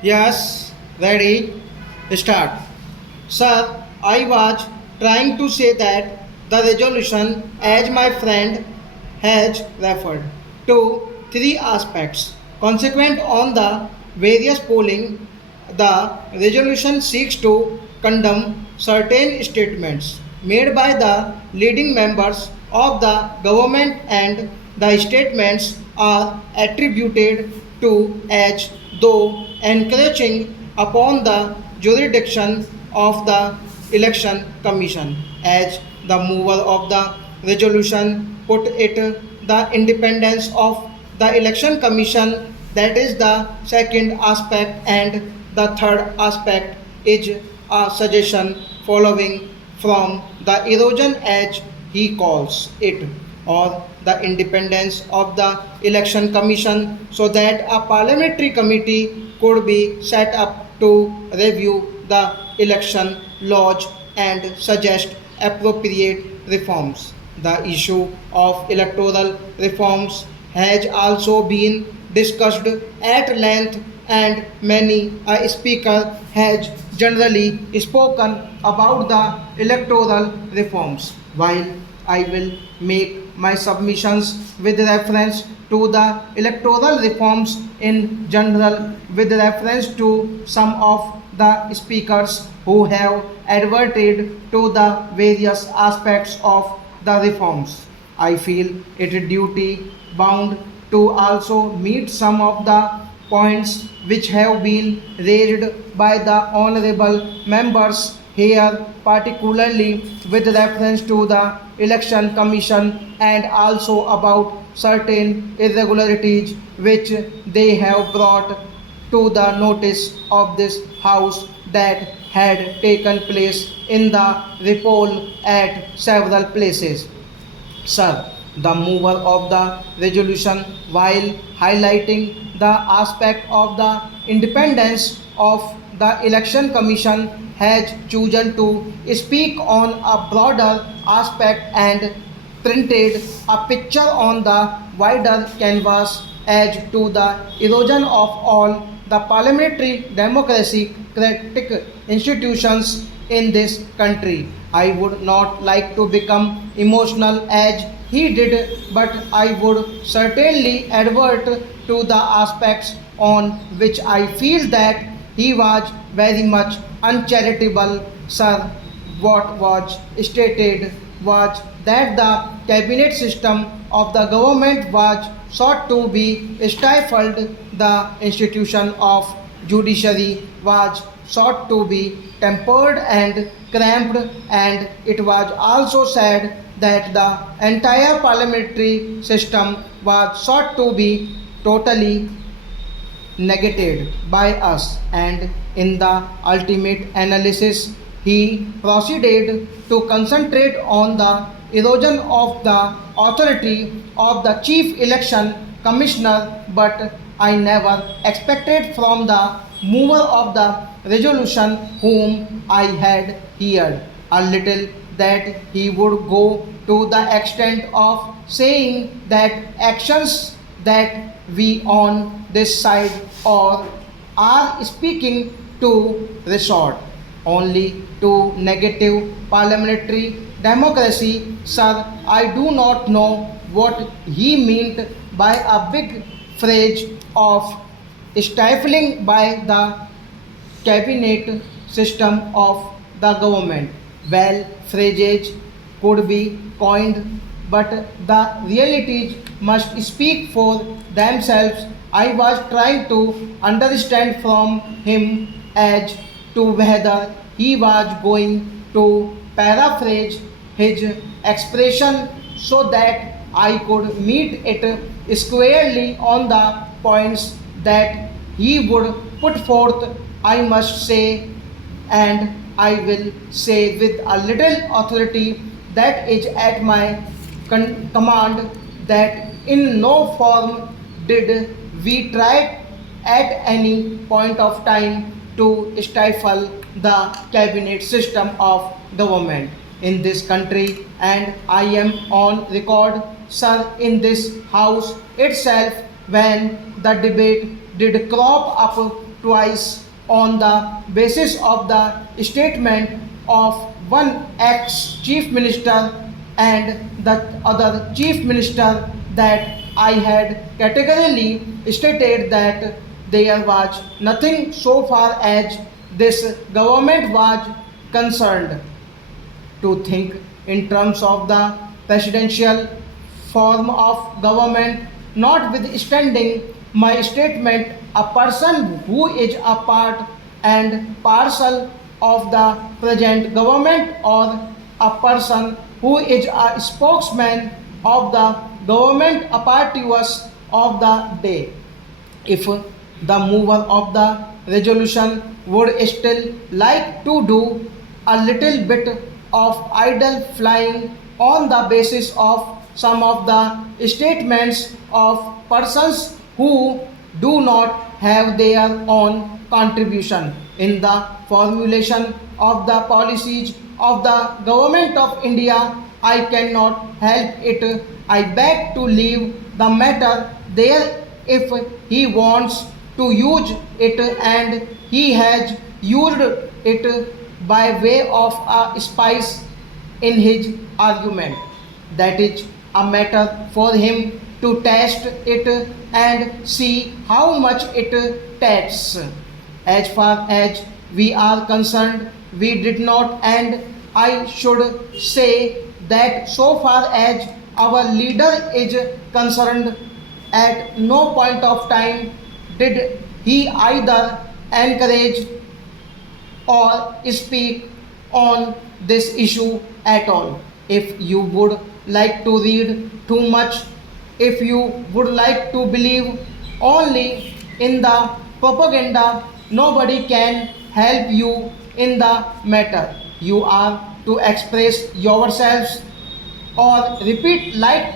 Yes, ready, start. Sir, I was trying to say that the resolution, as my friend has referred to three aspects. Consequent on the various polling, the resolution seeks to condemn certain statements made by the leading members of the government, and the statements are attributed to as though encroaching upon the jurisdiction of the election commission. As the mover of the resolution put it, the independence of the election commission, that is the second aspect, and the third aspect is a suggestion following from the erosion, as he calls it, or the independence of the election commission, so that a parliamentary committee could be set up to review the election laws and suggest appropriate reforms. The issue of electoral reforms has also been discussed at length, and many a speaker has generally spoken about the electoral reforms. While I will make my submissions with reference to the electoral reforms in general, with reference to some of the speakers who have adverted to the various aspects of the reforms, I feel it duty bound to also meet some of the points which have been raised by the honorable members here, particularly with reference to the election commission, and also about certain irregularities which they have brought to the notice of this house that had taken place in the repoll at several places. Sir, the mover of the resolution, while highlighting the aspect of the independence of the election commission, has chosen to speak on a broader aspect and printed a picture on the wider canvas as to the erosion of all the parliamentary democratic institutions in this country. I would not like to become emotional as he did, but I would certainly advert to the aspects on which I feel that he was very much uncharitable. Sir, what was stated was that the cabinet system of the government was sought to be stifled, the institution of judiciary was sought to be tempered and cramped, and it was also said that the entire parliamentary system was sought to be totally negated by us, and in the ultimate analysis he proceeded to concentrate on the erosion of the authority of the chief election commissioner. But I never expected from the mover of the resolution, whom I had heard a little, that he would go to the extent of saying that actions that we on this side or are speaking to resort only to negative parliamentary democracy. Sir, I do not know what he meant by a big phrase of stifling by the cabinet system of the government. Well, phrases could be coined, but the realities must speak for themselves. I was trying to understand from him as to whether he was going to paraphrase his expression so that I could meet it squarely on the points that he would put forth. I must say, and I will say with a little authority that is at my command, that in no form did we try at any point of time to stifle the cabinet system of government in this country, and I am on record, sir, in this house itself, when the debate did crop up twice on the basis of the statement of one ex-chief minister and the other chief minister that I had categorically stated that there was nothing so far as this government was concerned to think in terms of the presidential form of government, notwithstanding my statement, a person who is a part and parcel of the present government or a person who is a spokesman of the government apartures of the day. If the mover of the resolution would still like to do a little bit of idle flying on the basis of some of the statements of persons who do not have their own contribution in the formulation of the policies of the government of India, I cannot help it. I beg to leave the matter there. If he wants to use it and he has used it by way of a spice in his argument, that is a matter for him to test it and see how much it tests. As far as we are concerned, we did not, and I should say that so far as our leader is concerned, at no point of time did he either encourage or speak on this issue at all. If you would like to read too much, if you would like to believe only in the propaganda, nobody can help you in the matter. You are to express yourselves or repeat like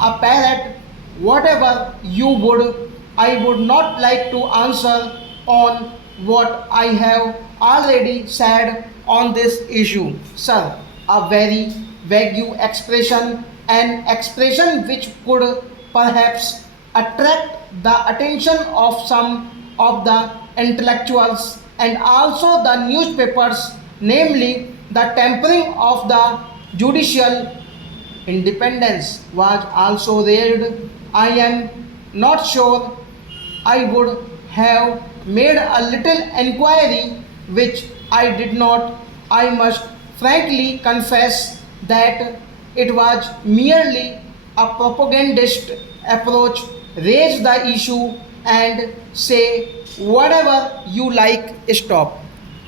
a parrot whatever you would. I would not like to answer on what I have already said on this issue. Sir, a very vague expression, an expression which could perhaps attract the attention of some of the intellectuals and also the newspapers, namely the tampering of the judicial independence was also raised. I am not sure I would have made a little enquiry, which I did not. I must frankly confess that it was merely a propagandist approach. Raise the issue and say whatever you like. Stop.